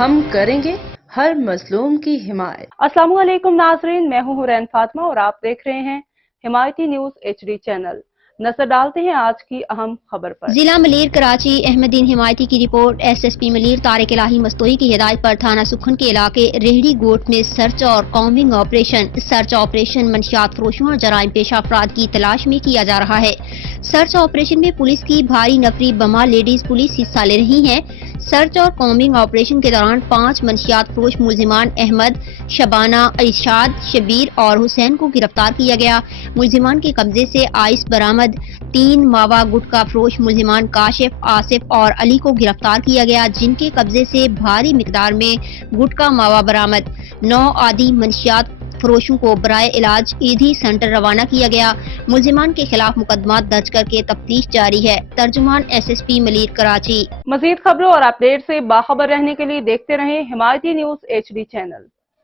ہم کریں گے ہر مظلوم کی حمایت۔ السلام علیکم ناظرین، میں ہوں حورین فاطمہ اور آپ دیکھ رہے ہیں حمایتی نیوز HD چینل۔ نظر ڈالتے ہیں آج کی اہم خبر پر۔ ضلع ملیر کراچی احمد دین حمایتی کی رپورٹ۔ SSP ملیر طارق الہی مستوری کی ہدایت پر تھانہ سکھن کے علاقے ریہڑی گوٹ میں سرچ اور کامبنگ آپریشن منشیات فروشوں اور جرائم پیشہ افراد کی تلاش میں کیا جا رہا ہے۔ سرچ آپریشن میں پولیس کی بھاری نفری بما لیڈیز پولیس حصہ لے رہی ہیں۔ سرچ اور کامبنگ آپریشن کے دوران 5 منشیات فروش ملزمان احمد، شبانہ، ارشاد، شبیر اور حسین کو گرفتار کیا گیا۔ ملزمان کے قبضے سے آئس برآمد۔ 3 ماوا گٹکا فروش ملزمان کاشف، آصف اور علی کو گرفتار کیا گیا، جن کے قبضے سے بھاری مقدار میں گٹکا ماوا برآمد۔ 9 عادی منشیات فروشوں کو برائے علاج ایدھی سینٹر روانہ کیا گیا۔ ملزمان کے خلاف مقدمات درج کر کے تفتیش جاری ہے۔ ترجمان SSP ملیر کراچی۔ مزید خبروں اور اپڈیٹ سے باخبر رہنے کے لیے دیکھتے رہیں حمایتی نیوز HD چینل۔